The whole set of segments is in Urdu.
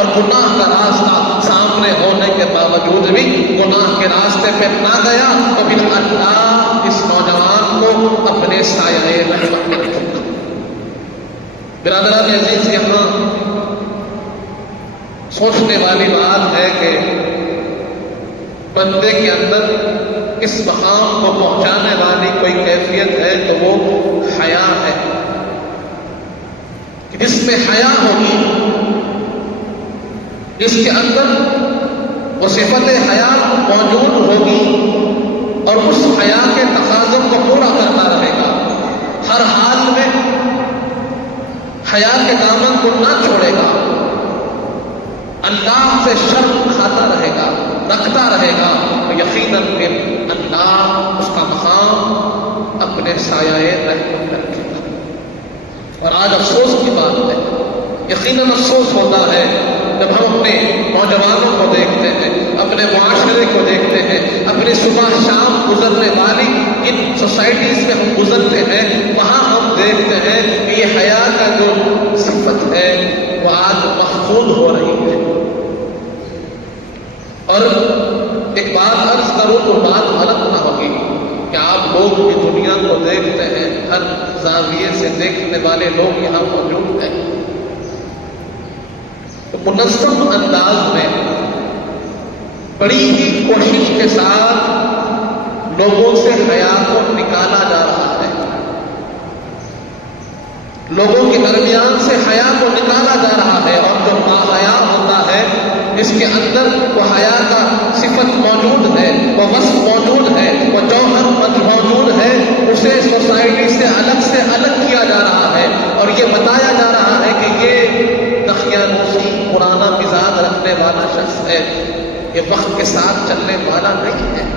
اور گناہ کا راستہ سامنے ہونے کے باوجود بھی گناہ کے راستے پہ نہ گیا تو پھر اللہ اس نوجوان کو اپنے سایہ رحمت میں رکھے گا۔ برادران عزیز، یہاں سوچنے والی بات ہے کہ بندے کے اندر اس مقام کو پہنچانے والی کوئی کیفیت ہے تو وہ حیا ہے، کہ جس میں حیا ہوگی، جس کے اندر وہ صفت حیا موجود ہوگی اور اس حیا کے تقاضوں کو پورا کرتا رہے گا، ہر حال میں حیا کے دامن کو نہ چھوڑے گا، اللہ سے شرم کھاتا رہے گا، رکھتا رہے گا، تو یقیناً پھر اللہ اس کا مقام اپنے سایہ رحمت میں رکھے گا۔ اور آج افسوس کی بات ہے، یقیناً افسوس ہوتا ہے جب ہم اپنے نوجوانوں کو دیکھتے ہیں، اپنے معاشرے کو دیکھتے ہیں، اپنی صبح شام گزرنے والی ان سوسائٹیز میں ہم گزرتے ہیں، وہاں ہم دیکھتے ہیں کہ یہ حیا کا جو صفت ہے وہ آج مفقود ہو رہی ہے۔ اور ایک بات عرض کروں تو بات غلط نہ ہوگی کہ آپ لوگ بھی دنیا کو دیکھتے ہیں، ہر زاویے سے دیکھنے والے لوگ یہاں موجود ہیں، تو منظم انداز میں بڑی ہی کوشش کے ساتھ لوگوں سے حیا کو نکالا جا رہا ہے، لوگوں کے درمیان سے حیا کو نکالا جا رہا ہے، اور جو باحیا ہوتا ہے اس کے اندر وہ حیا کا صفت موجود ہے، وہ وصف موجود ہے، وہ جوہر موجود ہے، اسے سوسائٹی سے الگ کیا جا رہا ہے، اور یہ بتایا جا رہا ہے کہ یہ دقیانوسی پرانا مزاج رکھنے والا شخص ہے، یہ وقت کے ساتھ چلنے والا نہیں ہے۔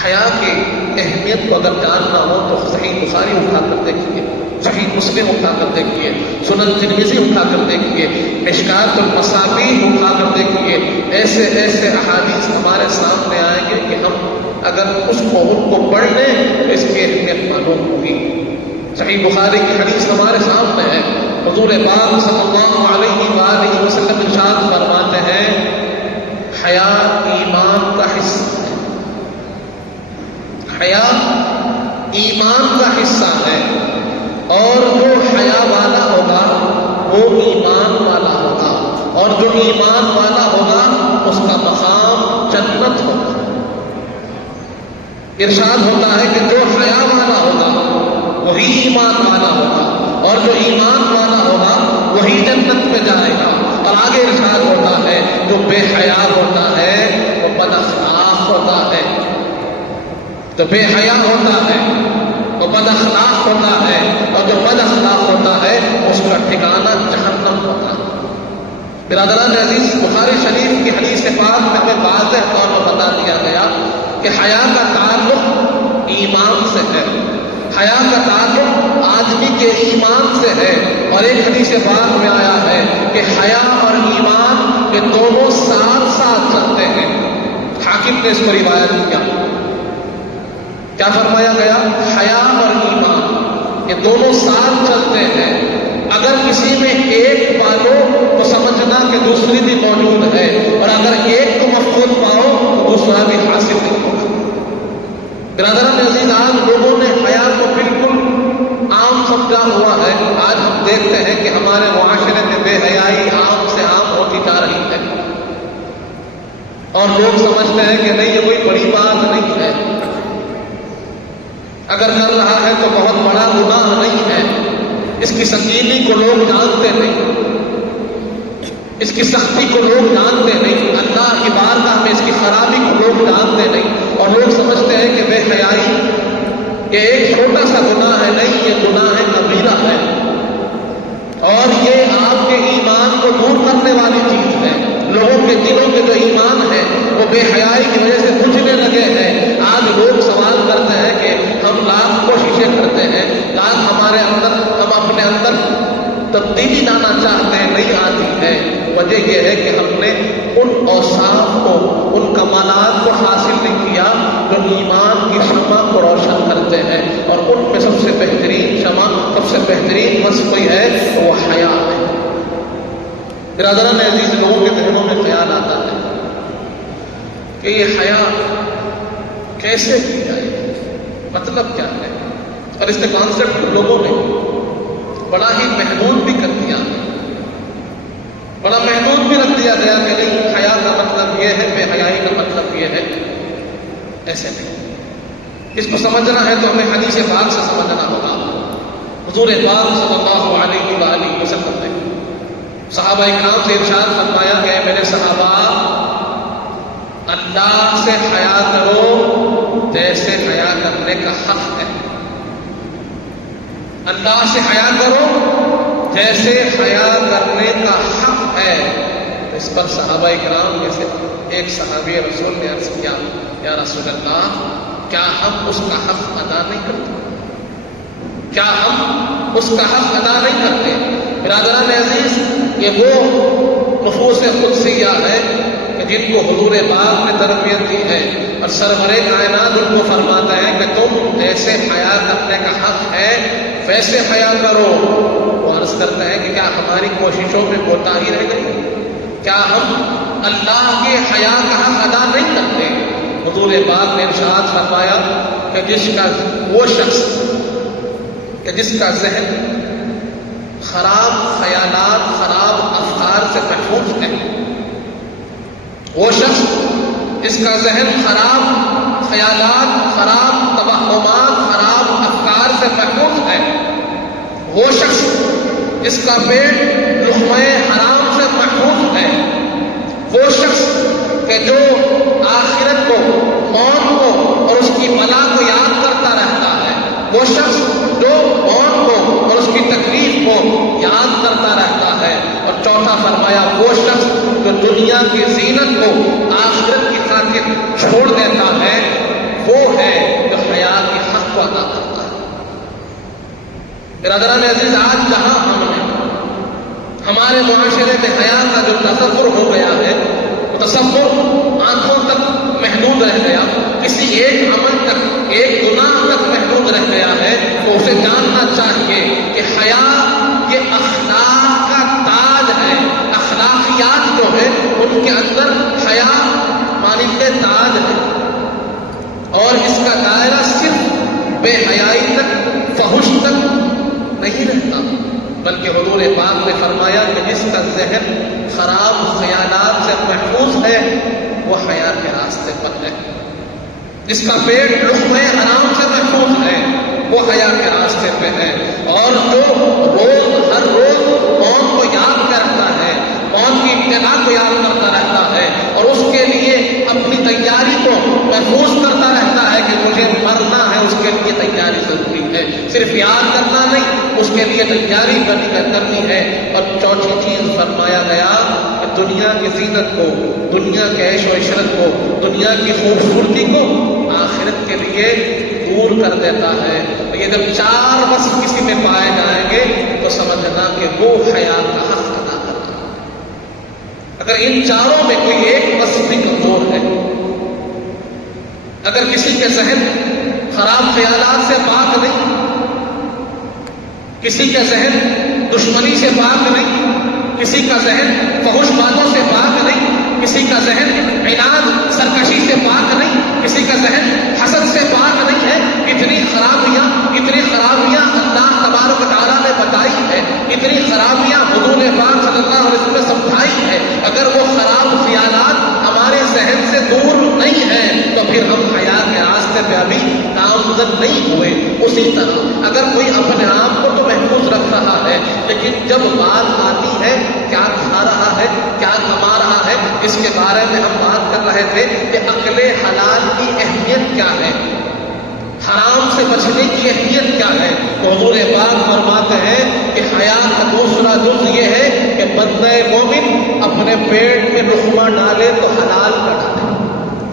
حیا کی اہمیت کو اگر جاننا ہو تو صحیح بخاری اٹھا کر دیکھیے، صحیح مسلم اٹھا کر دیکھیے، سنن ترمذی اٹھا کر دیکھیے، مشکات المصابیح اٹھا کر دیکھیے، ایسے احادیث ہمارے سامنے آئیں گے کہ ہم اگر ان کو پڑھ لیں تو اس کی اہمیت معلوم ہوگی۔ صحیح بخاری کی حدیث ہمارے سامنے ہے، حضور پاک صلی اللہ علیہ وآلہ وسلم ارشاد فرماتے ہیں حیا ایمان کا حصہ ہے، حیا ایمان کا حصہ ہے، اور جو حیا والا ہوگا وہ ایمان والا ہوگا، اور جو ایمان والا ہوگا اس کا مقام جنت ہوگا۔ ارشاد ہوتا ہے کہ جو حیا والا ہوگا وہی ایمان والا ہوگا، اور جو ایمان والا ہوگا وہی جنت میں جائے گا۔ اور آگے ارشاد ہوتا ہے جو بے حیا ہوتا ہے وہ بد اخلاق ہوتا ہے، جو بے حیا ہوتا ہے وہ بد اخلاق ہوتا ہے، اور جو بد اخلاق ہوتا ہے اس کا ٹھکانہ جہنم ہوتا ہے۔ برادران عزیز، بخاری شریف کی حدیث پاک میں ہمیں واضح طور پر بتا دیا گیا کہ حیا کا تعلق ایمان سے ہے، حیا کا تعلق آدمی کے ایمان سے ہے، اور ایک حدیث پاک میں آیا ہے کہ حیا اور ایمان یہ دونوں ساتھ ساتھ چلتے ہیں۔ حاکم نے اس کو روایت کیا، کیا فرمایا گیا؟ حیا اور ایمان یہ دونوں ساتھ چلتے ہیں، اگر کسی میں ایک پالو تو سمجھنا کہ دوسری بھی موجود ہے، اور اگر ایک کو مفقود پاؤ تو دوسرا بھی حاصل نہیں ہوگا۔ برادران عزیز، آج لوگوں نے حیا کو بالکل عام سمجھا ہوا ہے۔ آج ہم دیکھتے ہیں کہ ہمارے معاشرے میں بے حیائی عام سے عام ہوتی جا رہی ہے، اور لوگ سمجھتے ہیں کہ نہیں یہ کوئی بڑی بات نہیں ہے، اگر کر رہا ہے تو بہت بڑا گناہ نہیں ہے، اس کی سنجیدگی کو لوگ جانتے نہیں، اس کی سختی کو لوگ جانتے نہیں، اللہ کی بارگاہ میں اس کی خرابی کو لوگ جانتے نہیں، اور لوگ سمجھتے ہیں کہ بے حیائی یہ ایک چھوٹا سا گناہ ہے، نہیں یہ گناہ ہے، کبیرہ ہے، اور یہ آپ کے ایمان کو دور کرنے والی چیز ہے۔ لوگوں کے دلوں کے جو ایمان ہے وہ بے حیائی کی وجہ سے بجھنے لگے ہیں۔ آج لوگ سوال کرتے ہیں کہ ہم لاکھ کوششیں کرتے ہیں، لاکھ ہمارے اندر، ہم اپنے اندر تبدیلی لانا چاہتے ہیں، نہیں آتی ہے۔ وجہ یہ ہے کہ ہم نے ان اوصاف کو، ان کمالات کو حاصل نہیں کیا جو ایمان کی شمع کو روشن کرتے ہیں، اور ان میں سب سے بہترین شمع، سب سے بہترین وصف کوئی ہے وہ حیا ہے۔ برادران عزیز، لوگوں کے ذہنوں میں خیال آتا ہے کہ یہ حیا کیسے کی جائے، مطلب کیا ہے، اور اس کے کانسیپٹ لوگوں نے بڑا ہی محدود بھی کر دیا، بڑا محدود بھی رکھ دیا گیا کہ نہیں حیا کا مطلب یہ ہے، بے حیائی کا مطلب یہ ہے. ایسے نہیں. اس کو سمجھنا ہے تو ہمیں حدیث پاک سے سمجھنا ہوگا. حضور پاک صلی اللہ علیہ وآلہ وسلم نے صحابہ کرام سے ارشاد فرمایا کہ میرے صحابہ، اللہ سے حیا کرو جیسے حیا کرنے کا حق ہے. اللہ سے حیا کرو جیسے حیا کرنے کا حق ہے. اس پر صحابہ کرام میں سے ایک صحابی رسول نے عرض کیا، یا رسول اللہ، کیا ہم اس کا حق ادا نہیں کرتے؟ کیا ہم اس کا حق ادا نہیں کرتے؟ برادران عزیز، یہ وہ نفوس قدسیہ ہے کہ جن کو حضور پاک نے تربیت دی ہے، اور سرور کائنات ان کو فرماتا ہے کہ تم جیسے حیا کرنے کا حق ہے ویسے حیا کرو. وہ عرض کرتا ہے کہ کیا ہماری کوششوں میں کوتاہی رہ گئی؟ کیا ہم اللہ کے حیا کا حق ادا نہیں کرتے؟ حضور پاک نے ارشاد فرمایا کہ وہ شخص کہ جس کا ذہن خراب خیالات، خراب افکار سے محفوظ ہے، وہ شخص جس کا ذہن خراب خیالات، خراب توہمات، خراب افکار سے محفوظ ہے، وہ شخص جس کا پیٹ لقمہ حرام سے محفوظ ہے، وہ شخص کہ جو آخرت کو، موت کو اور اس کی بلا کو یاد کرتا رہتا ہے، وہ شخص جو موت کو اور اس کی تکلیف کو یاد کرتا رہتا ہے. اور چوتھا فرمایا وہ شخص جو دنیا کی زینت کو آخرت کی خاطر چھوڑ دیتا ہے، وہ ہے جو حیا کے حق کو ادا کرتا ہے. برادران عزیز، آج جہاں ہم ہیں، ہمارے معاشرے میں حیا کا جو تصور ہو گیا ہے، وہ تصور آنکھوں تک محدود رہ گیا، کسی ایک عمل تک، ایک گناہ تک محدود رہ گیا ہے. تو اسے جاننا چاہیے کہ حیا یہ اخلاق کا تاج ہے. اخلاقیات جو ہے ان کے اندر حیا مانند تاج ہے، اور اس کا دائرہ صرف بے حیائی تک، فحش تک نہیں رہتا، بلکہ حضور پاک نے فرمایا کہ جس کا ذہن خراب خیالات سے محفوظ ہے وہ حیا کے راستے پر ہے. جس کا پیٹ لقمہ حرام سے محفوظ ہے وہ حیا کے راستے پہ ہے. اور جو ہر روز موت کو یاد کرتا ہے، موت کی ابتلا کو یاد کرتا رہتا ہے، اور اس کے لیے اپنی تیاری کو محفوظ کرتا رہتا ہے کہ مجھے مرنا ہے، اس کے لیے تیاری ضروری ہے. صرف یاد کرنا نہیں، اس کے لیے تیاری کرنی ہے. اور چوتھی چیز فرمایا گیا کہ دنیا کی زینت کو، دنیا کے عیش و عشرت کو، دنیا کی خوبصورتی کو آخرت کے لیے دور کر دیتا ہے. یہ جب چار وصف کسی میں پائے جائیں گے تو سمجھنا کہ وہ حیا کا حق ادا کرتا ہے. اگر ان چاروں میں کوئی ایک وصف بھی کمزور ہے، اگر کسی کے ذہن خراب خیالات سے پاک نہیں، کسی کا ذہن دشمنی سے پاک نہیں، کسی کا ذہن فحش باتوں سے پاک نہیں، کسی کا ذہن عناد سرکشی سے پاک نہیں، کسی کا ذہن حسد سے پاک نہیں ہے. اتنی خرابیاں اللہ تبارک و تعالیٰ نے بتائی ہے، اتنی خرابیاں حضور پاک صلی اللہ علیہ وسلم نے سمجھائی ہے. اگر وہ خراب خیالات ہمارے ذہن سے دور نہیں ہیں تو پھر ہم حیا کے راستے پہ ابھی نامزد نہیں ہوئے. اسی طرح اگر کوئی اپنے آپ کو تو محفوظ رکھ رہا ہے، لیکن جب بات آتی ہے کیا کھا رہا ہے، کیا کما رہا ہے، اس کے بارے میں ہم بات کر رہے تھے کہ عقل حلال کی اہمیت کیا ہے، حرام سے بچنے کی اہمیت کیا ہے. حضور پاک فرماتے ہیں کہ حیا کا دوسرا جز یہ ہے کہ بندہ مومن اپنے پیٹ میں لقمہ ڈالے تو حلال کا ڈالے،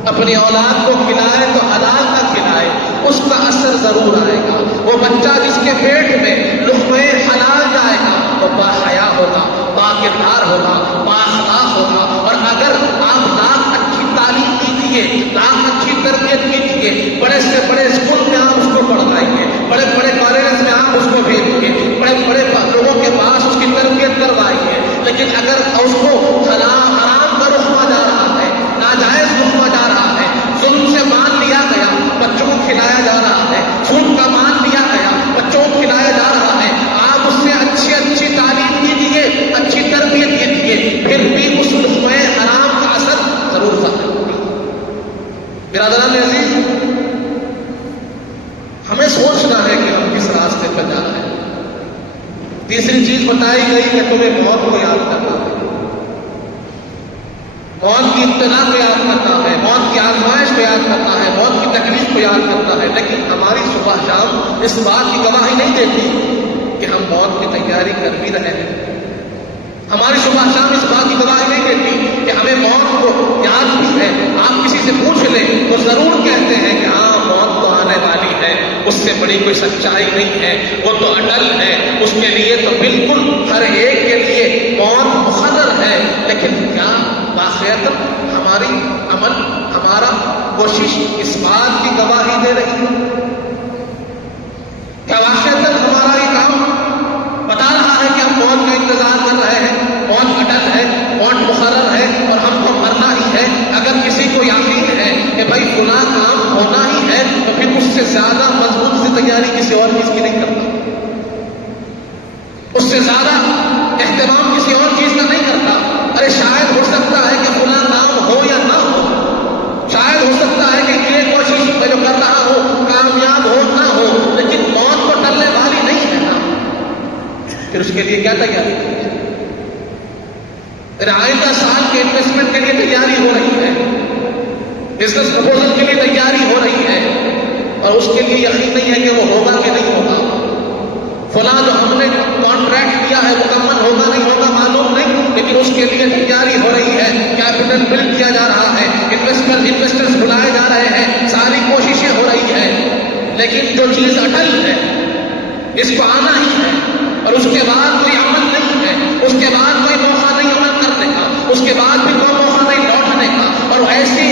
اپنی اولاد کو کھلائے تو حلال کا کھلائے، اس کا اثر ضرور آئے گا. وہ بچہ جس کے پیٹ میں لقمہ حلال جائے گا وہ باحیا ہوگا، باکردار ہوگا، بااخلاق ہوگا. اور اگر آپ لاکھ اچھی تعلیم دیجیے، لاکھ اچھی تربیت کیجیے، بڑے سے بڑے اسکول میں آپ اس کو پڑھائیں گے، بڑے بڑے کالج میں آپ اس کو بھیجیں گے، بڑے بڑے لوگوں کے پاس اس کی تربیت کروائیں گے، لیکن اگر اس کو حرام کا رخوا جا رہا ہے، ناجائز رخوا جا رہا ہے، ظلم سے مال لیا گیا، بچوں کو کھلایا جا رہا ہے، سود کا مال لیا گیا، بچوں کو کھلایا جا رہا ہے، آپ اس سے اچھی تعلیم دیجیے، اچھی تربیت دیجیے، پھر بھی اس رخوے حرام کا اثر ضرور ظاہر ہوگا۔ برادران عزیز، ہمیں سوچنا ہے کہ ہم کس راستے پر جا رہے ہیں۔ تیسری چیز بتائی گئی کہ تمہیں موت کو یاد کرنا ہے، موت کی ابتدا کو یاد کرنا ہے، موت کی آزمائش کو یاد کرنا ہے، موت کی تکلیف کو یاد کرنا ہے، لیکن ہماری صبح شام اس بات کی گواہی نہیں دیتی کہ ہم موت کی تیاری کر بھی رہے ہیں۔ ہماری صبح شام اس بات کی گواہی نہیں دیتی کہ ہمیں موت کو یاد بھی ہے۔ آپ کسی سے پوچھ لیں وہ ضرور کہتے ہیں کہ ہاں موت تو آنے والی ہے، اس سے بڑی کوئی سچائی نہیں ہے، وہ تو اٹل ہے، اس کے لیے تو بالکل ہر ایک کے لیے موت مقرر ہے۔ لیکن کیا واقعات ہماری عمل، ہمارا کوشش اس بات کی گواہی دے رہی ہے؟ کیا واقعات ہمارا یہ کام بتا رہا ہے کہ ہم موت کا انتظار کر رہے ہیں، موت اٹل ہے، موت مقرر ہے اور ہم کو مرنا ہی ہے؟ اگر کسی کو یقین ہے کہ بھائی فلاں کام ہونا ہی ہے تو پھر اس سے زیادہ مضبوط سی تیاری کسی اور چیز کی نہیں کرتا، اس سے زیادہ اہتمام کسی اور چیز کا نہیں کرتا۔ ارے شاید ہو سکتا ہے کہ فلاں کام ہو یا نہ ہو، شاید ہو سکتا ہے کہ یہ کوشش میں جو کر رہا ہوں کامیاب ہو نہ ہو، لیکن موت کو ٹلنے والی نہیں ہے نا، پھر اس کے لیے کیا تیاری کی ہے؟ آئندہ سال کے انویسٹمنٹ کے لیے تیاری ہو رہی ہے، بزنس پروپوزل کے لیے تیاری ہو رہی ہے، اور اس کے لیے یقین نہیں ہے کہ وہ ہوگا کہ نہیں ہوگا۔ فلاں جو ہم نے کانٹریکٹ کیا ہے مکمل ہوگا نہیں ہوگا معلوم نہیں، لیکن اس کے لیے تیاری ہو رہی ہے، کیپٹل بلڈ کیا جا رہا ہے، انویسٹرز بلائے جا رہے ہیں، ساری کوششیں ہو رہی ہیں، لیکن جو چیز اٹل ہے اس کو آنا ہی ہے، اور اس کے بعد کوئی عمل نہیں ہے، اس کے بعد کوئی موقع نہیں عمل کرنے کا، اس کے بعد بھی کوئی موقع نہیں لوٹنے کا، اور ایسے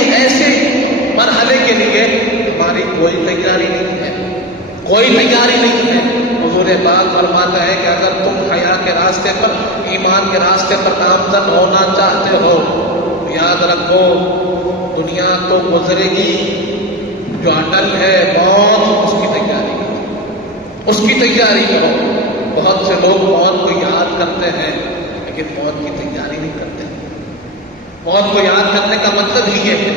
مرحلے کے لیے ہماری کوئی تیاری نہیں ہے، کوئی تیاری نہیں ہے۔ حضور پاک فرماتا ہے کہ اگر تم حیا کے راستے پر، ایمان کے راستے پر نامزد ہونا چاہتے ہو، یاد رکھو دنیا تو گزرے گی، جو اٹل ہے موت، اس کی تیاری کرو، اس کی تیاری کرو۔ بہت سے لوگ موت کو یاد کرتے ہیں لیکن موت کی تیاری نہیں کرتے۔ موت کو یاد کرنے کا مطلب ہی یہ ہے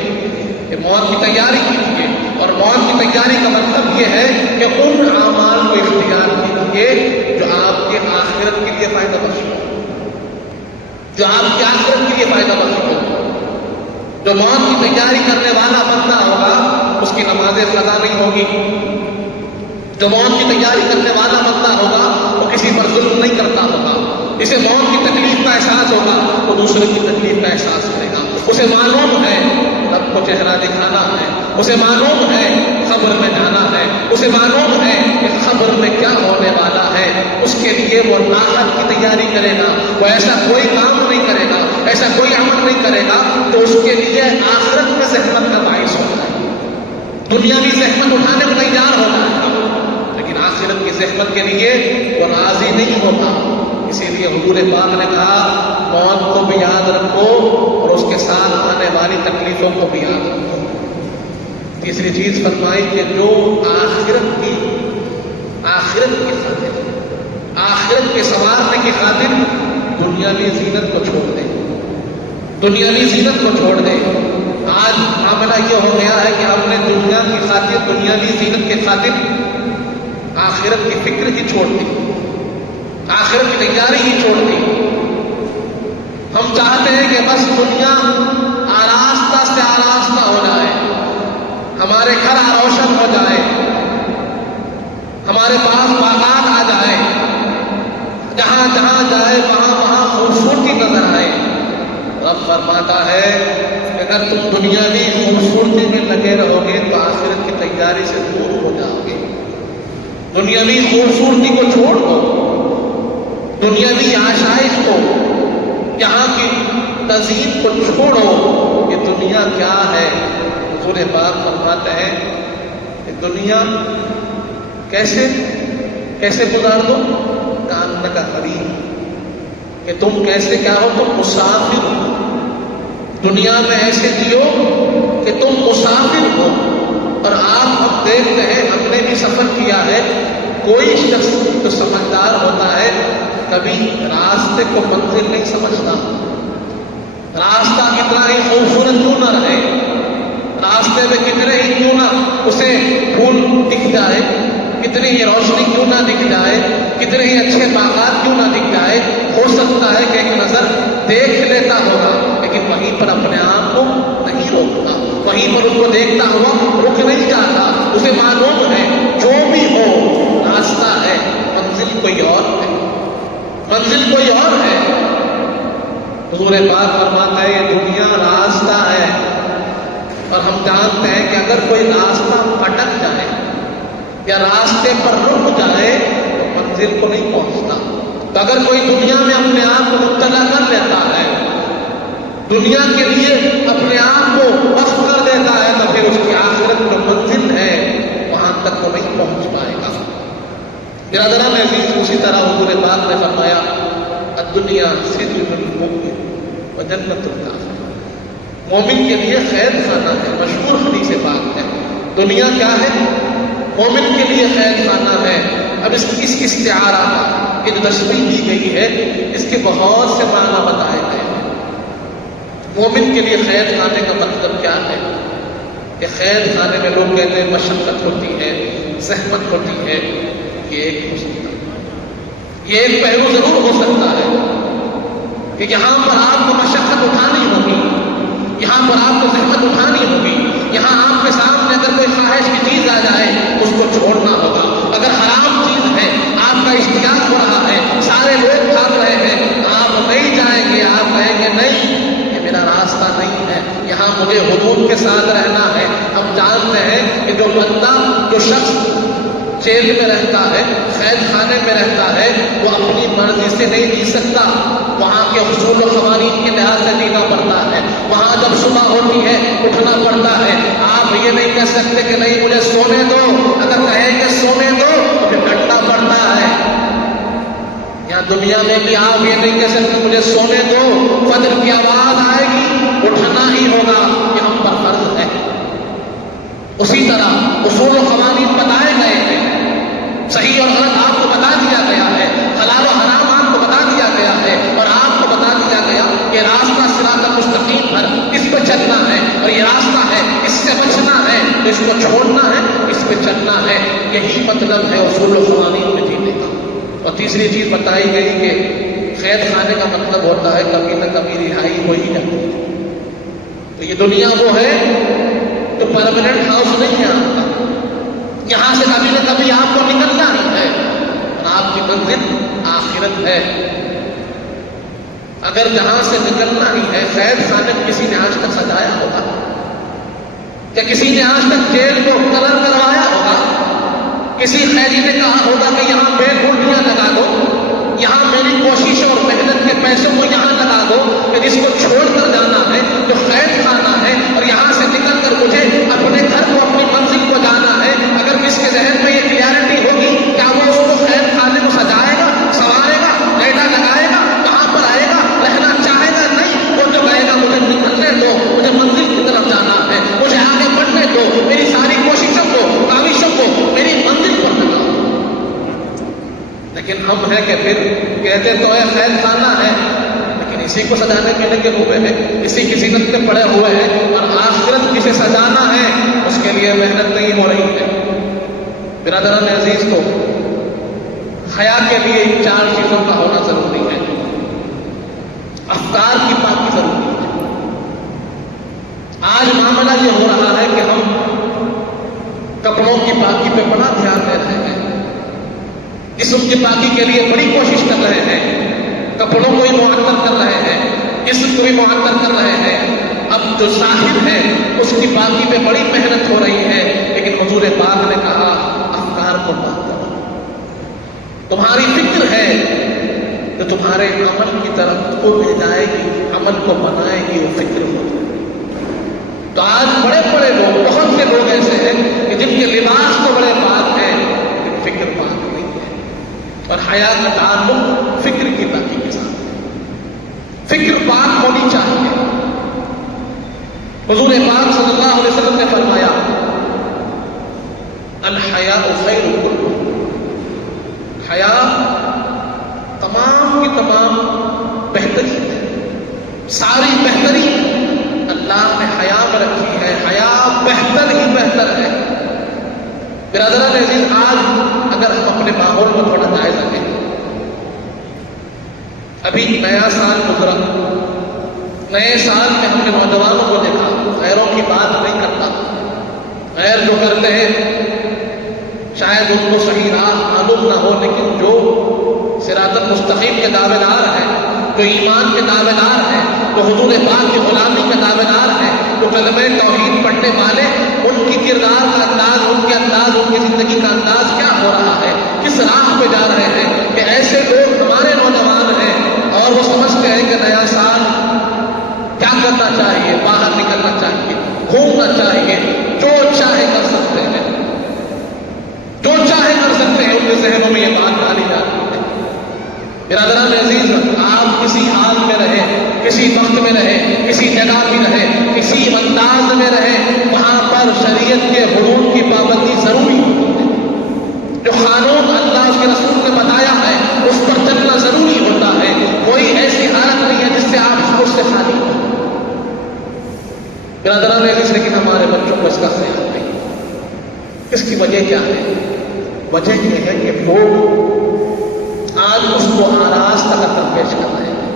کہ موت کی تیاری کیجیے، اور موت کی تیاری کا مطلب یہ ہے کہ ان اعمال کو اختیار کیجیے جو آپ کے آخرت کے لیے فائدہ بخش ہو، جو آپ کی آخرت کے لیے فائدہ بخش ہو۔ جو موت کی تیاری کرنے والا بندہ ہوگا اس کی نمازیں قضا نہیں ہوگی، جو موت کی تیاری کرنے والا بندہ ہوگا وہ کسی پر ظلم نہیں کرتا ہوگا، اسے موت کی تکلیف کا احساس ہوگا، وہ دوسرے کی تکلیف کا احساس کرے گا۔ اسے معلوم ہے رب کو چہرہ دکھانا ہے، اسے معلوم ہے قبر میں جانا ہے، اسے معلوم ہے کہ قبر میں کیا ہونے والا ہے، اس کے لیے وہ راحت کی تیاری کرے گا، وہ ایسا کوئی کام نہیں کرے گا، ایسا کوئی عمل نہیں کرے گا تو اس کے لیے آخرت میں زحمت کا باعث ہوتا ہے۔ دنیاوی زحمت اٹھانے کو تیار ہوتا ہے لیکن آخرت کی زحمت کے لیے وہ راضی نہیں ہوتا۔ اسی لیے حضور پاک نے کہا موت کو بھی یاد رکھو اور اس کے ساتھ آنے والی تکلیفوں کو بھی یاد رکھو۔ تیسری چیز فرمائی کہ جو آخرت کی خاطر، آخرت کے سنوارنے کی خاطر دنیاوی زینت کو چھوڑ دے، دنیاوی زینت کو چھوڑ دے۔ آج معاملہ یہ ہو گیا ہے کہ ہم نے دنیا کی خاطر، دنیاوی زینت کی خاطر آخرت کی فکر ہی چھوڑ دی، آخرت کی تیاری ہی چھوڑ دی۔ ہم چاہتے ہیں کہ بس دنیا آراستہ سے آراستہ ہو جائے، ہمارے گھر روشن ہو جائے، ہمارے پاس باغات آ جائے، جہاں جہاں جائے وہاں وہاں خوبصورتی نظر آئے۔ رب فرماتا ہے کہ اگر تم دنیاوی خوبصورتی میں لگے رہو گے تو آخرت کی تیاری سے دور ہو جاؤ گے۔ دنیاوی خوبصورتی کو چھوڑ دو، دنیاوی آشائش کو، یہاں کی تزئین کو چھوڑو۔ یہ دنیا کیا ہے؟ حضور پاک فرماتے ہیں کہ دنیا کیسے گزار دو؟ کان کا قریب، کہ تم کیسے کیا ہو؟ تم مسافر ہو، دنیا میں ایسے جیو کہ تم مسافر ہو۔ اور آپ اب دیکھتے ہیں، ہم نے بھی سفر کیا ہے، کوئی شخص جو سمجھدار ہوتا ہے کبھی راستے کو منزل نہیں سمجھتا۔ راستہ کتنا ہی خوبصورت کیوں نہ رہے، راستے میں کتنے ہی کیوں نہ اسے پھول دکھ جائے، کتنی ہی روشنی کیوں نہ دکھ جائے، کتنے ہی اچھے باغات کیوں نہ دکھ جائے، ہو سکتا ہے کہ ایک نظر دیکھ لیتا ہوگا، لیکن وہیں پر اپنے آپ کو نہیں روکتا، وہیں پر اس کو دیکھتا ہوا رک نہیں جاتا۔ اسے معلوم ہے جو بھی ہو راستہ ہے، منزل کوئی اور ہے، منزل کوئی اور ہے۔ حضور پاک فرماتا ہے یہ دنیا راستہ ہے، اور ہم جانتے ہیں کہ اگر کوئی راستہ پھٹک جائے یا راستے پر رک جائے تو منزل کو نہیں پہنچتا۔ تو اگر کوئی دنیا میں اپنے آپ کو مبتلا کر لیتا ہے، دنیا کے لیے اپنے آپ کو وقف کر دیتا ہے، تو پھر اس کی آخرت جو منزل ہے وہاں تک وہ نہیں پہنچ پائے گا۔ برادران عزیز، اسی طرح حضور پاک نے فرمایا الدنیا سجن المؤمن وجنت الکافر، مومن کے لیے خیر خانہ ہے، مشہور حدیث پاک ہے۔ دنیا کیا ہے؟ مومن کے لیے خیر خانہ ہے۔ اب اس استعارہ کی جو تشریح دی گئی ہے، اس کے بہت سے معنی بتائے گئے ہیں۔ مومن کے لیے خیر خانے کا مطلب کیا ہے؟ کہ خیر خانے میں لوگ کہتے ہیں مشقت ہوتی ہے، زحمت ہوتی ہے، یہ ایک ہو سکتا ہے، یہ ایک پہلو ضرور ہو سکتا ہے کہ یہاں پر آپ کو مشقت اٹھانی ہوگی، یہاں پر آپ کو زحمت اٹھانی ہوگی، یہاں آپ کے سامنے اگر کوئی خواہش کی چیز آ جائے اس کو چھوڑنا ہوگا۔ اگر حرام چیز ہے، آپ کا اشتہار ہو رہا ہے، سارے لوگ بھاگ رہے ہیں، آپ نہیں جائیں گے، آپ کہیں گے نہیں یہ میرا راستہ نہیں ہے، یہاں مجھے حدود کے ساتھ رہنا ہے۔ ہم جانتے ہیں کہ جو بندہ، جو شخص جیل میں رہتا ہے، قید خانے میں رہتا ہے، وہ اپنی مرضی سے نہیں جی سکتا، وہاں کے اصول و قوانین کے لحاظ سے جینا پڑتا ہے۔ وہاں جب صبح ہوتی ہے اٹھنا پڑتا ہے، آپ یہ نہیں کہہ سکتے کہ نہیں مجھے سونے دو، اگر کہیں گے سونے دو تو پھر ڈٹنا پڑتا ہے۔ یہاں دنیا میں بھی آپ یہ نہیں کہہ سکتے مجھے سونے دو، فجر کی آواز آئے گی اٹھنا ہی ہوگا، یہ ہم پر فرض ہے۔ اسی طرح اصول و قوانین بتائے گئے ہیں، صحیح اور غلط آپ کو بتا دیا گیا ہے، حلال و حرام آپ کو بتا دیا گیا ہے، اور آپ کو بتا دیا گیا کہ راستہ صراط مستقیم پر اس پہ چلنا ہے، اور یہ راستہ ہے اس سے بچنا ہے، تو اس کو چھوڑنا ہے، اس پہ چلنا ہے۔ یہی مطلب ہے اصول و قوانین میں جینے کا۔ اور تیسری چیز بتائی گئی کہ قید خانے کا مطلب ہوتا ہے کبھی نہ کبھی رہائی ہو ہی جاتی ہے۔ تو یہ دنیا وہ ہے تو پرماننٹ ہاؤس نہیں ہے آپ کا، یہاں سے کبھی نہ کبھی آپ کو نکلنا ہی ہے، اور آپ کی منزل آخرت ہے۔ اگر جہاں سے نکلنا ہی ہے، قید خانے کسی نے آج تک سجایا ہوگا کہ کسی نے آج تک جیل کو کلر کروایا ہوگا؟ کسی قیدی نے کہا ہوگا کہ یہاں بیل گھنٹیاں لگا دو، یہاں میری کوشش اور محنت کے پیسوں کو یہاں لگا دو کہ جس کو چھوڑ کر جانا ہے، جو قید خانہ ہے، اور یہاں سے نکل کر مجھے اپنے گھر کو، اپنی منزل کو جانا ہے۔ اگر کس کے ذہن میں یہ کلیئرٹی ہوگی، کیا وہ اس کو قید خانے کو سجائے گا، سنوارے گا، لیٹا لگائے گا، کہاں پر آئے گا، رہنا چاہے گا؟ نہیں، وہ جو کہے گا مجھے نکلنے دو، مجھے منزل کی طرف جانا ہے، مجھے آگے بڑھنے دو، میری ساری کوششوں کو، کاوشوں کو میری منزل پر لگاؤ۔ لیکن ہم ہیں کہ پھر کہتے تو ہے قید خانہ ہے، لیکن اسی کو سجانے کے لگے ہوئے ہیں، اسی کی زینت میں پڑے ہوئے ہیں، اور آخرت جسے سجانا ہے اس کے لیے محنت نہیں ہو رہی ہے۔ برادران عزیز، کو حیا کے لیے ان چار چیزوں کا ہونا ضروری ہے۔ افکار کی پاکی ضروری ہے۔ آج معاملہ یہ ہو رہا ہے کہ ہم کپڑوں کی پاکی پہ بڑا دھیان دے رہے ہیں، جسم کی پاکی کے لیے بڑی کوشش کر رہے ہیں، کپڑوں کو ہی معطر کر رہے ہیں، جسم کو بھی معطر کر رہے ہیں۔ اب جو ظاہر ہے اس کی پاکی پہ بڑی محنت ہو رہی ہے، لیکن حضور پاک نے کہا افکار کو پاک کرو۔ تمہاری فکر ہے تو تمہارے عمل کی طرف کو لے جائے گی، عمل کو بنائے گی، وہ فکر ہو جائے گی۔ تو آج بڑے بڑے لوگ، بہت سے لوگ ایسے ہیں کہ جن کے لباس تو بڑے پاک ہیں لیکن فکر پاک نہیں ہے، اور حیا کا تعلق فکر کی پاکی کے ساتھ ہے۔ فکر پاک ہونی چاہیے. حضور پاک صلی اللہ علیہ وسلم نے فرمایا الحیاء خیر کلہ، حیا تمام کی تمام بہترین ہے، ساری بہترین اللہ نے حیا میں رکھی ہے. حیا بہتر ہی بہتر ہے. برادران عزیز، آج اگر ہم اپنے ماحول کو تھوڑا جائزہ لیں، ابھی نیا سال گزرا، نئے سال میں ہم نے نوجوانوں کو دیکھا غیروں کی بات نہیں کرتا. غیر جو کرتے ہیں شاید ان کو صحیح راہ معلوم نہ ہو، لیکن جو صراط المستقیم کے دعوے دار ہیں، جو ایمان کے دعوے دار ہیں، جو حضور پاک کی غلامی کے دعوے دار ہیں، جو کلمہ توحید پڑھنے والے، ان کی کردار کا انداز، ان کے انداز، ان کی زندگی کا انداز کیا ہو رہا ہے، کس راہ پہ جا رہے ہیں. کہ ایسے لوگ ہمارے نوجوان ہیں اور وہ سمجھتے ہیں کہ نیا سال کیا کرنا چاہیے، باہر نکلنا چاہیے، گھومنا چاہیے، جو چاہے کر سکتے ہیں، جو چاہے کر سکتے ہیں. ان کے ذہنوں میں یہ بات ڈالی جاتی ہے. برادران عزیز، آپ کسی حال میں رہے، کسی وقت میں رہے، کسی جگہ بھی رہے، کسی انداز میں رہے، وہاں پر شریعت کے حدود کی پابندی ضروری ہوتی ہے. جو قانون اللہ اس کے رسول نے بتایا ہے اس پر چلنا ضروری ہوتا ہے. کوئی ایسی حالت نہیں ہے جس سے آپ اس سے خالی ہو. برادران عزیز، لیکن ہمارے بچوں کو اس کا خیال نہیں. اس کی وجہ کیا ہے؟ وجہ یہ ہے کہ لوگ آج اس کو آراستہ کر پیش کر رہے ہیں،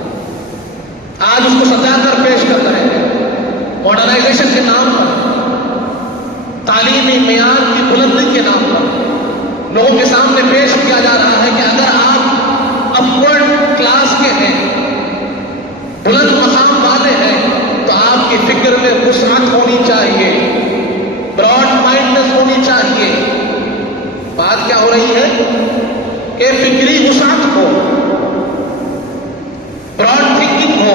آج اس کو سجا کر پیش کر رہے ہیں. ماڈرنائزیشن کے نام پر، تعلیمی معیار کی بلندی کے نام پر لوگوں کے سامنے پیش کیا جا رہا ہے کہ اگر آپ اپورڈ کلاس کے ہیں، بلند مقام والے ہیں، تو آپ کی فکر میں وسعت ہونی چاہیے، براڈ مائنڈنس ہونی چاہیے. بات کیا ہو رہی ہے کہ فکری وسعت ہو، براڈ تھنکنگ ہو،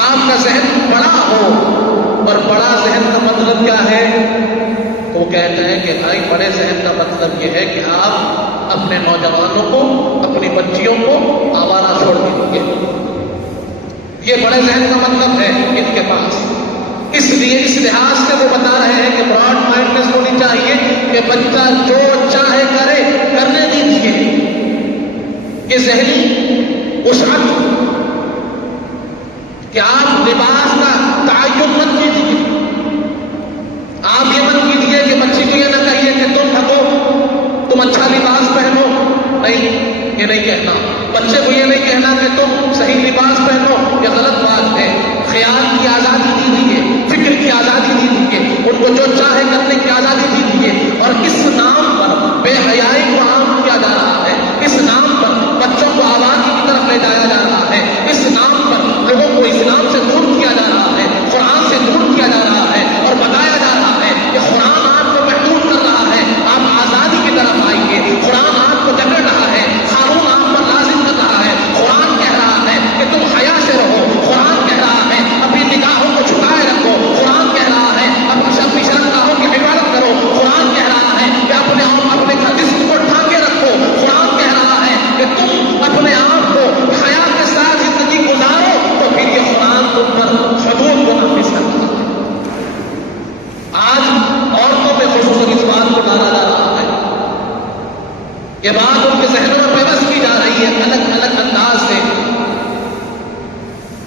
آپ کا ذہن بڑا ہو. اور بڑا ذہن کا مطلب کیا ہے؟ تو وہ کہتے ہیں کہ بھائی بڑے ذہن کا مطلب یہ ہے کہ آپ اپنے نوجوانوں کو، اپنی بچیوں کو آوارہ چھوڑ دیں گے. یہ بڑے ذہن کا مطلب ہے ان کے پاس. اس لیے اس لحاظ سے وہ بتا رہے ہیں کہ براڈ مائنڈنس ہونی چاہیے کہ بچہ جو چاہے کرے، کرنے دیجیے. یہ ذہنی وسعت کہ آپ لباس کا تعین مت کیجیے. آپ یہ مت کیجیے کہ بچی کو یہ نہ کہیے کہ تم ڈھکو، تم اچھا لباس پہنو. نہیں، یہ نہیں کہنا. بچے کو یہ نہیں کہنا کہ تم صحیح لباس پہنو، یہ غلط بات ہے. خیال کی آزادی دیجیے، فکر کی آزادی دیجیے، ان کو جو چاہے کرنے کی آزادی دیجیے. اور اس نام پر بے حیائی کو عام کیا جا رہا ہے، اس نام پر بچوں کو آبادی کی طرف لے جایا جا رہا ہے، اس نام پر لوگوں کو اسلام سے دور کیا جا رہا ہے، قرآن سے دور کیا جا رہا ہے، اور بتایا جا رہا ہے کہ قرآن آپ کو محدود کر رہا ہے، آپ آزادی کی طرف آئیے. قرآن آپ کو جکڑ رہا ہے، قانون آپ پر لازم کر رہا ہے. قرآن کہہ رہا ہے کہ تم حیا سے رہو. قرآن کہہ رہا ہے اپنی نگاہوں کو چھپائے رکھو. قرآن کہہ رہا ہے اپنی شرمگاہوں کی حفاظت کرو. قرآن کہہ رہا ہے کہ اپنے جسم کو ڈھانکے رکھو. قرآن کہہ رہا ہے کہ تم اپنے آپ کو حیا کے ساتھ زندگی گزارو. تو پھر یہ قرآن تم پر حدود کو نافذ کرتا ہے. آج عورتوں میں خصوصاً اس بات کو ڈالا جا رہا ہے، یہ بات ان کے ذہنوں میں پیوست کی جا رہی ہے الگ الگ انداز سے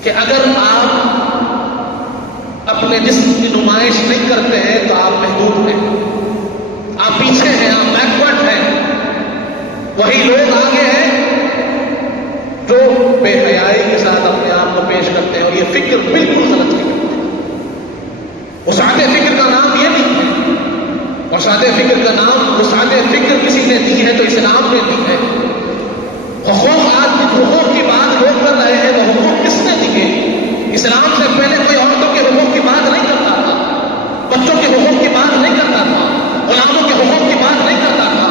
کہ اگر آپ اپنے جسم کی نمائش نہیں کرتے ہیں تو آپ محدود ہیں، آپ پیچھے ہیں، آپ بیکورڈ ہیں. وہی لوگ آگے ہیں جو بے حیائی کے ساتھ اپنے آپ کو پیش کرتے ہیں. اور یہ فکر بالکل غلط فکر ہے. وسعت فکر کا نام یہ نہیں ہے. وسعت فکر کا نام، وسعت فکر کسی نے دی ہے تو اسلام نے دی ہے. حقوق، آج جن حقوق کی بات لوگ کر رہے ہیں وہ حقوق کس نے دیے؟ اسلام سے پہلے کوئی عورتوں کے حقوق کی بات نہیں کرتا تھا، بچوں کے حقوق کی بات نہیں کرتا تھا، غلاموں کے حقوق کی بات نہیں کرتا تھا،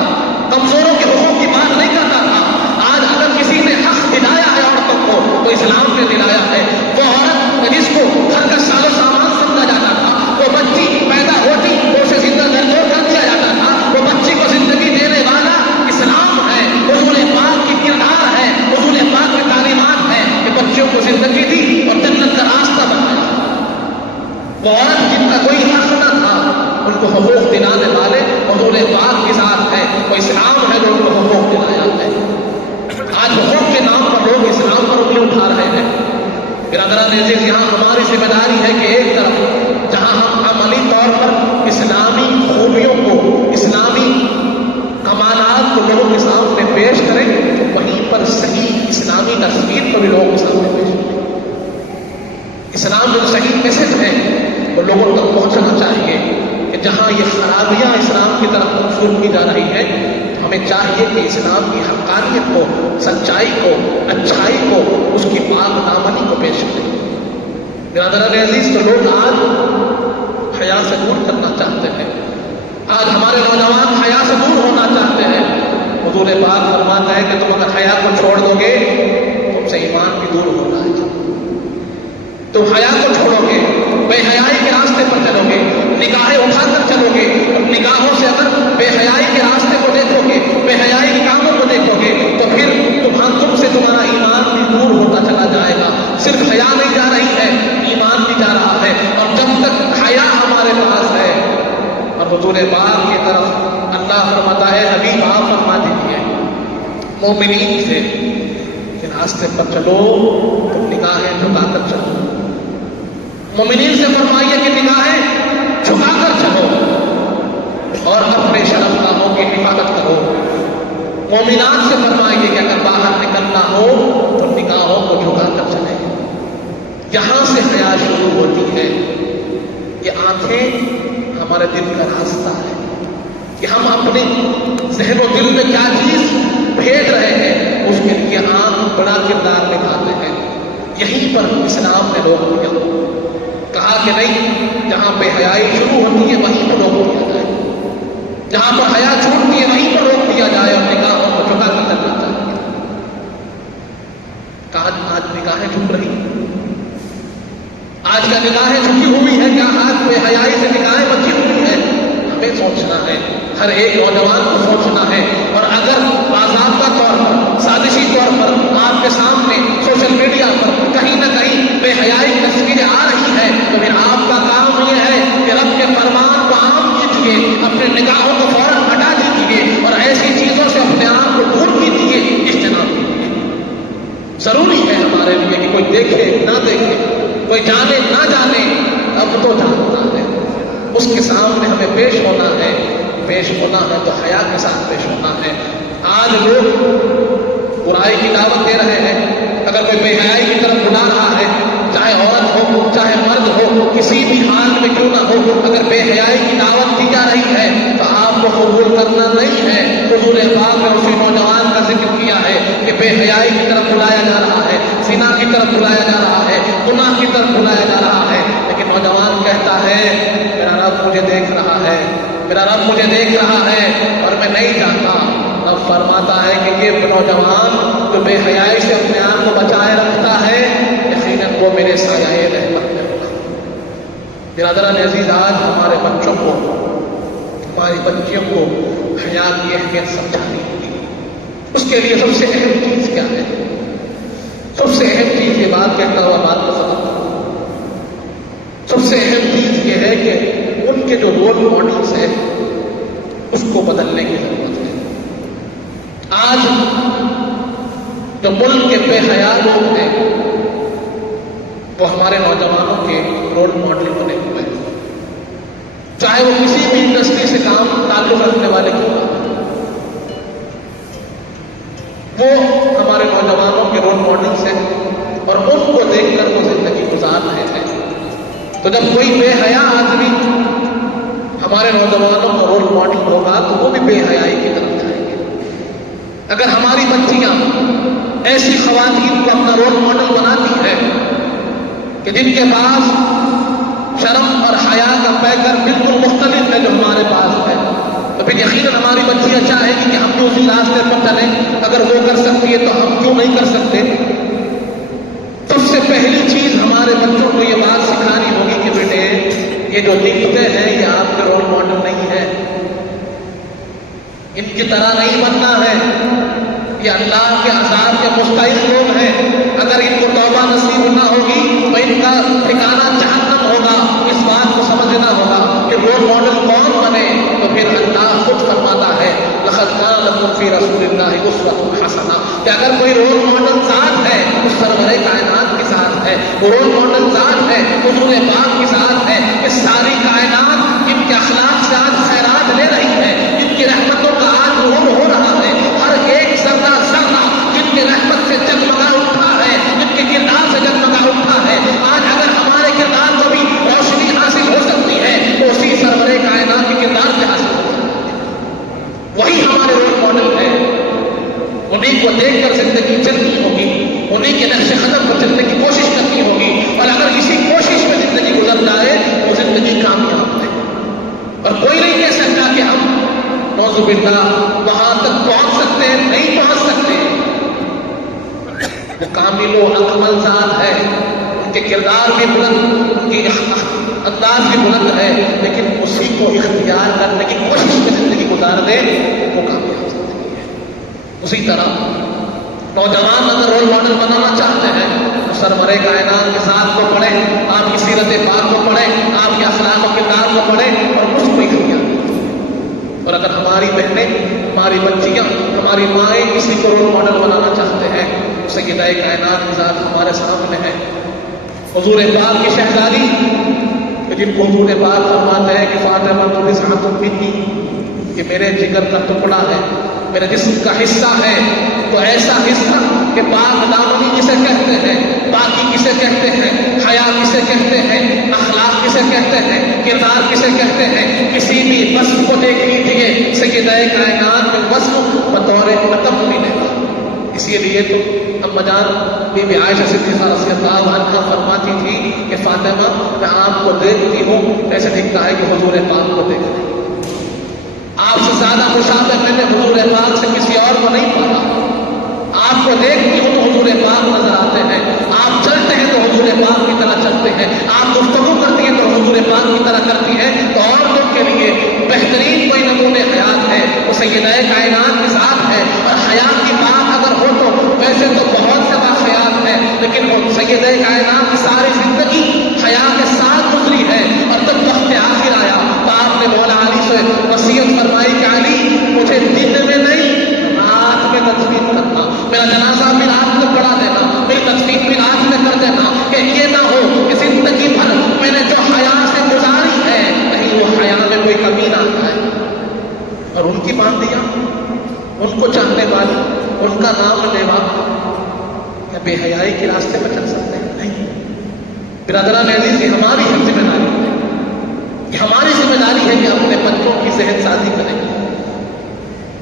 کمزوروں کے حقوق کی بات نہیں کرتا تھا. آج اگر کسی نے حق دلایا ہے عورتوں کو تو اسلام نے دلایا ہے. وہ عورت جس کو گھر کا سال و سامان سمجھا جاتا تھا، وہ بچی پیدا ہوتی تو اسے زندہ گھر کر دیا جاتا تھا، وہ بچی کو زندگی دینے والا اسلام ہے. حضور پاک کی کردار ہے، حضور پاک کی تعلیمات ہے کہ بچوں کو زندگی دی اور جنت کا راستہ بنایا. وہ عورت جن کا کوئی حق نہ تھا ان کو حقوق دلانے والے حضور پاک کے ساتھ ہے. وہ اسلام ہے جو ان کو حقوق دلایا ہے. آج حقوق کے نام پر لوگ اسلام پر انگلی اٹھا رہے ہیں. برادران عزیز، یہاں ہماری ذمہ داری ہے کہ ایک طرف جہاں ہم عملی طور پر اسلامی خوبیوں کو، اسلامی کمالات کو لوگوں کے سامنے پیش کریں، وہیں پر صحیح اسلامی تصویر کو بھی لوگوں کے سامنے پیش کریں. اسلام جو صحیح میسج ہے وہ لوگوں تک پہنچنا چاہیے کہ جہاں یہ خرابیاں اسلام کی طرف منسوخ کی جا رہی ہیں، ہمیں چاہیے کہ اسلام کی حقانیت کو، سچائی کو، اچھائی کو، اس کی پاک دامنی کو پیش کریں. برادران عزیز، تو لوگ آج حیا سے دور کرنا چاہتے ہیں. آج ہمارے نوجوان حیا سے دور ہونا چاہتے ہیں. حضور پاک فرماتا ہے کہ تم اگر حیا کو چھوڑ دو گے تم سے ایمان بھی دور ہو رہا ہے. تم حیا کو چھوڑو گے، بے حیائی کے راستے پر چلو گے، نگاہیں اٹھا کر چلو گے. نگاہوں سے اگر بے حیائی کے راستے کو دیکھو گے، بے حیائی کے کاموں کو دیکھو گے، تو پھر تم سے تمہارا ایمان بھی دور ہوتا چلا جائے گا. صرف حیا نہیں جا رہی ہے، ایمان بھی جا رہا ہے. اور جب تک حیا ہمارے پاس ہے، اور حضور پاک کی طرف اللہ فرماتا ہے، حبیب آپ فرما دیجیے مومنین سے کہ راستے پر چلو تم نگاہیں جھکا کر چلو. مومنین سے فرمائیے کہ نگاہیں جھکا کر چلو اور اپنے شرمگاہوں کی حفاظت کرو. مومنات سے فرمائیے کہ اگر باہر نکلنا ہو تو نگاہوں کو جھکا کر چلیں. یہاں سے حیا شروع ہوتی ہے. یہ آنکھیں ہمارے دل کا راستہ ہے کہ ہم اپنے ذہن و دل میں کیا چیز بھیج رہے ہیں، اس کے لیے آنکھ بڑا کردار نبھاتے ہیں. یہیں پر اسلام نے روک دیا، کہا کہ نہیں، جہاں بے حیائی شروع ہوتی ہے وہیں پر روک دیا جائے، جہاں پر حیا چھوٹتی ہے وہیں پر روک دیا جائے اور نگاہوں کو جھکا کر چلنا چاہیے. آج نگاہیں جھک رہی ہیں، آج کا نگاہیں جھکی ہوئی ہے. کیا آج بے حیائی سے نگاہیں بچی ہوئی ہیں؟ ہمیں سوچنا ہے، ہر ایک نوجوان کو سوچنا ہے. اور اگر باضابطہ طور پر، سازشی طور پر آپ کے سامنے سوشل میڈیا پر کہیں نہ کہیں بے حیائی کی تصویریں آ رہی ہیں، تو پھر آپ کا کام یہ ہے کہ رب کے فرمان کو عام کیجیے، اپنے نگاہوں کو فوراً ہٹا دیجیے اور ایسی چیزوں سے اپنے آپ کو دور کیجیے، اجتناب کیجیے. ضروری ہے ہمارے لیے کہ کوئی دیکھے نہ دیکھے، کوئی جانے نہ جانے، اب تو جاننا ہے. اس کے سامنے ہمیں پیش ہونا ہے. پیش ہونا ہے تو حیا کے ساتھ پیش ہونا ہے. آج لوگ برائی کی دعوت دے رہے ہیں. اگر کوئی بے حیائی کی طرف بلا رہا ہے، چاہے عورت ہو چاہے مرد ہو، کسی بھی حال میں کیوں نہ ہو، اگر بے حیائی کی دعوت دی جا رہی ہے تو آپ کو قبول کرنا نہیں ہے. حضور پاک نے اسی نوجوان کا ذکر کیا ہے کہ بے حیائی کی طرف بلایا جا رہا ہے، زنا کی طرف بلایا جا رہا ہے، گناہ کی طرف بلایا جا رہا ہے. لیکن نوجوان کہتا ہے میرا رب مجھے دیکھ رہا ہے، میرا رب مجھے دیکھ رہا ہے اور میں نہیں جانتا. رب فرماتا ہے کہ یہ نوجوان جو بے حیائی سے اپنے آپ کو بچائے رکھتا ہے، یقیناً وہ میرے سایہ رحمت میں ہوگا. برادران عزیز، آج ہمارے بچوں کو، ہماری بچیوں کو حیا کی اہمیت سمجھانی ہوگی. اس کے لیے سب سے اہم چیز کیا ہے؟ سب سے اہم چیز، یہ بات کہتا ہوا بات کو ختم کروں، سب سے اہم چیز یہ ہے کہ ان کے جو رول ماڈلز ہیں اس کو بدلنے کی ضرورت ہے. آج جو ملک کے بے حیا لوگ ہیں وہ ہمارے نوجوانوں کے رول ماڈل بنے ہوئے ہیں، چاہے وہ کسی بھی انڈسٹری سے کام تعلق رکھنے والے کیوں نہ، وہ ہمارے نوجوانوں کے رول ماڈلز ہیں اور ان کو دیکھ کر وہ زندگی گزار رہے ہیں. تو جب کوئی بے حیا آدمی ہمارے نوجوانوں کا رول ماڈل ہوگا تو وہ بھی بے حیائی کی طرف جائیں گے. اگر ہماری بچیاں ایسی خواتین کو اپنا رول ماڈل بناتی ہیں کہ جن کے پاس شرم اور حیا کا پیکر بالکل مختلف ہے جو ہمارے پاس ہے، تو پھر یقیناً ہماری بچیاں چاہیں گی کہ ہم بھی اسی راستے پر چلیں. اگر وہ کر سکتی ہے تو ہم کیوں نہیں کر سکتے؟ سب سے پہلی چیز ہمارے بچوں کو یہ بات سکھانی ہوگی کہ بیٹے یہ جو دکھتے ہیں یہ آپ کے رول ماڈل نہیں ہے، ان کی طرح نہیں بننا ہے. یہ اللہ کے عذاب کے مستحق لوگ ہیں. اگر اگر ان کو توبہ نصیب نہ ہوگی تو ان کا ٹھکانہ جہنم ہوگا. اس بات کو سمجھنا ہوگا کہ رول ماڈل کون بنے. تو پھر اللہ خود فرماتا ہے لقد کان لکم فی رسول اللہ اسوۃ حسنہ کہ اگر کوئی رول ماڈل ذات ہے اس سرور کائنات کے ساتھ ہے. وہ رول ماڈل ذات ہے حضور پاک کے ساتھ ہے. اس ساری کائنات ان کے اخلاق سے آج خیرات لے رہی ہے. ان کی رحمتوں کا آج ظہور ہو رہا ہے. ہر ایک ذرہ ذرہ جن کی رحمت سے جگمگا اٹھا ہے, جن کے کردار سے جگمگا اٹھا ہے. آج اگر ہمارے کردار کو بھی روشنی حاصل ہو سکتی ہے تو اسی سرور کائنات کے کردار سے حاصل ہو سکتی ہے. وہی ہمارے رول ماڈل ہے. انہیں کو دیکھ کر زندگی چلنی ہوگی, انہیں کے نقش قدم پر چلنے کی کوشش کرنی ہوگی. اور اگر اسی کوشش میں زندگی گزر جائے تو زندگی کامیاب ہے. اور کوئی نہیں کہہ سکتا کہ ہم نعوذ باللہ وہاں تک پہنچ سکتے ہیں, نہیں پہنچ سکتے. وہ کامل و اکمل ذات ہے, ان کے کردار بھی بلند, ان کی انداز بھی بلند ہے, لیکن اسی کو اختیار کرنے کی کوشش میں زندگی گزار دے وہ کامیاب زندگی ہے. اسی طرح نوجوان اگر رول ماڈل بنانا چاہتے ہیں تو سرور کائنات کے ساتھ کو پڑھیں, آپ کی سیرت پاک کو پڑھیں, آپ کے اخلاق و کردار کو پڑھیں اور اس کو اختیار کریں. اور اگر ہماری بہنیں, ہماری بچیاں, ہماری مائیں کسی کو رول ماڈل بنانا چاہتے ہیں تو سیدہ کائنات کی ذات ہمارے سامنے ہے. حضور پاک کی شہزادی جن کو حضور پاک فرماتے ہیں کہ فاطمہ رضعۃ منی, کہ میرے جگر کا ٹکڑا ہے, میرے جسم کا حصہ ہے. تو ایسا حصہ کہ پاک دامنی کسے کہتے ہیں, پاکی کسے کہتے ہیں, حیا کسے کہتے ہیں, اخلاق کسے کہتے ہیں, کردار کسے کہتے ہیں. کسی بھی وصف کو دیکھ لیجیے سیدہ کائنات میں وصف بطور ادب ملے گا. اسی لیے تو اما جان بی بی عائشہ صدیقہ رضی اللہ عنہا فرماتی تھی کہ فاطمہ میں آپ کو دیکھتی ہوں ایسے دکھتا ہے کہ حضور پاک کو دیکھ رہی. آپ سے زیادہ مشابہ میں نے حضور پاک سے کسی اور کو نہیں پایا. آپ کو دیکھتی ہوں تو حضور پاک نظر آتے ہیں, آپ چلتے ہیں تو حضور پاک کی طرح چلتے ہیں, آپ گفتگو کرتی ہیں تو حضور پاک کی طرح کرتی ہیں. تو عورتوں کے لیے بہترین کوئی نمونہ حیات ہے وہ سیدہ کائنات کے ساتھ ہے. اور حیات کی بات اگر ہو تو ویسے تو بہت سے واقعات ہیں, لیکن وہ سیدہ کائنات کی ساری زندگی حیا کے ساتھ گزری ہے. اور جب وقت آخر آیا تو آپ نے مولا علی سے وصیت فرمائی کہ علی مجھے دن میں نہیں رات میں تدفین کرنا, میرا جنازہ بھی رات میں پڑھا دینا, میری تدفین بھی رات میں کر دینا, کہ یہ نہ ہو کہ زندگی بھر میں نے جو حیا سے گزاری ہے کہیں وہ حیا میں کوئی کمی نہ آئے. اور ان کی باندیاں, ان کو چاہنے والی, ان کا نام لیوا کیا بے حیائی کے راستے پر چل سکتے ہیں؟ نہیں. برادران عزیز, یہ ہماری ذمہ داری ہے, یہ ہماری ذمہ داری ہے کہ اپنے بچوں کی صحت سازی کریں.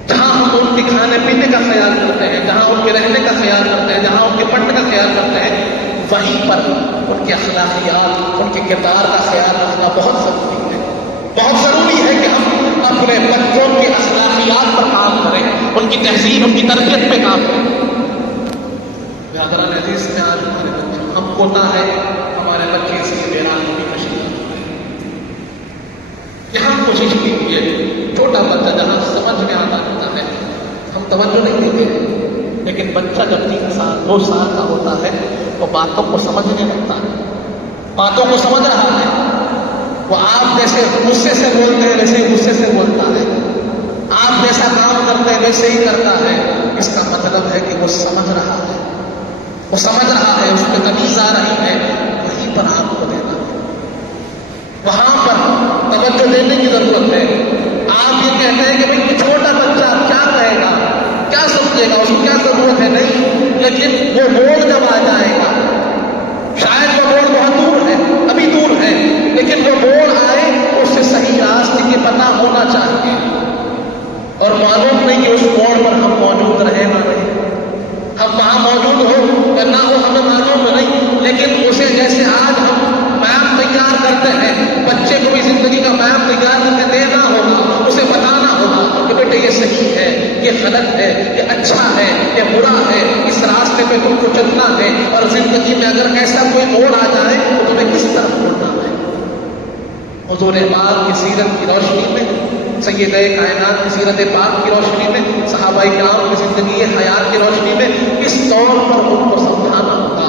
جہاں ہم ان کے کھانے پینے کا خیال کرتے ہیں, جہاں ان کے رہنے کا خیال کرتے ہیں, جہاں ان کے پڑھنے کا خیال کرتے ہیں, وہیں پر ان کے اخلاقیات, ان کے کردار کا خیال رکھنا بہت ضروری ہے. بہت ضروری ہے کہ ہم اپنے بچوں کی اخلاقیات پر کام کریں, ان کی تہذیب, ان کی تربیت پہ کام کریں. برادران عزیز, میں آج ہمارے بچے, ہم کوتا ہے ہمارے بچے اس کی ویران کی مشین یہاں کوشش کیجیے. چھوٹا بچہ جہاں سمجھ میں آتا ہوتا ہے ہم توجہ نہیں دیتے ہیں, لیکن بچہ جب 3 سال 2 سال کا ہوتا ہے وہ باتوں کو سمجھنے لگتا ہے, باتوں کو سمجھ رہا ہے. وہ آپ جیسے غصے سے بولتے ہیں ویسے غصے سے بولتا ہے, آپ جیسا کام کرتے ہیں ویسے ہی کرتا ہے. اس کا مطلب ہے کہ وہ سمجھ رہا ہے, وہ سمجھ رہا ہے, اس میں تمیز آ رہی ہے. وہیں پر آپ کو دینا ہے, وہاں پر توجہ دینے کی ضرورت ہے. آپ یہ کہتے ہیں کہ بھائی چھوٹا بچہ کیا کہے گا, کیا سمجھے گا, اس کو کیا ضرورت ہے. نہیں, لیکن وہ موڑ جب آ جائے گا, شاید وہ موڑ بہت دور ہے, ابھی دور ہے, لیکن وہ موڑ آئے اس سے صحیح راستے کی پتہ ہونا چاہیے. اور معلوم نہیں کہ اس موڑ پر ہم موجود رہے نہ رہے, ہم وہاں موجود ہو یا نہ ہو ہمیں معلوم نہیں, لیکن اسے جیسے آج ہم میپ تیار کرتے ہیں, بچے کو بھی زندگی کا میپ تیار کر کے دینا ہوگا, اسے بتانا ہوگا کہ بیٹے یہ صحیح ہے, یہ غلط ہے, یہ اچھا ہے, یہ برا ہے, اس راستے پہ تم کو چلنا ہے. اور زندگی میں اگر ایسا کوئی موڑ آ جائے تو تمہیں کس طرف مڑنا ہے. حضور پاک کی سیرت کی روشنی میں, سیدہ کائنات کی سیرت پاک کی روشنی میں, صحابہ کرام کی زندگی حیات کی روشنی میں اس طور پر ان کو سمجھانا ہوگا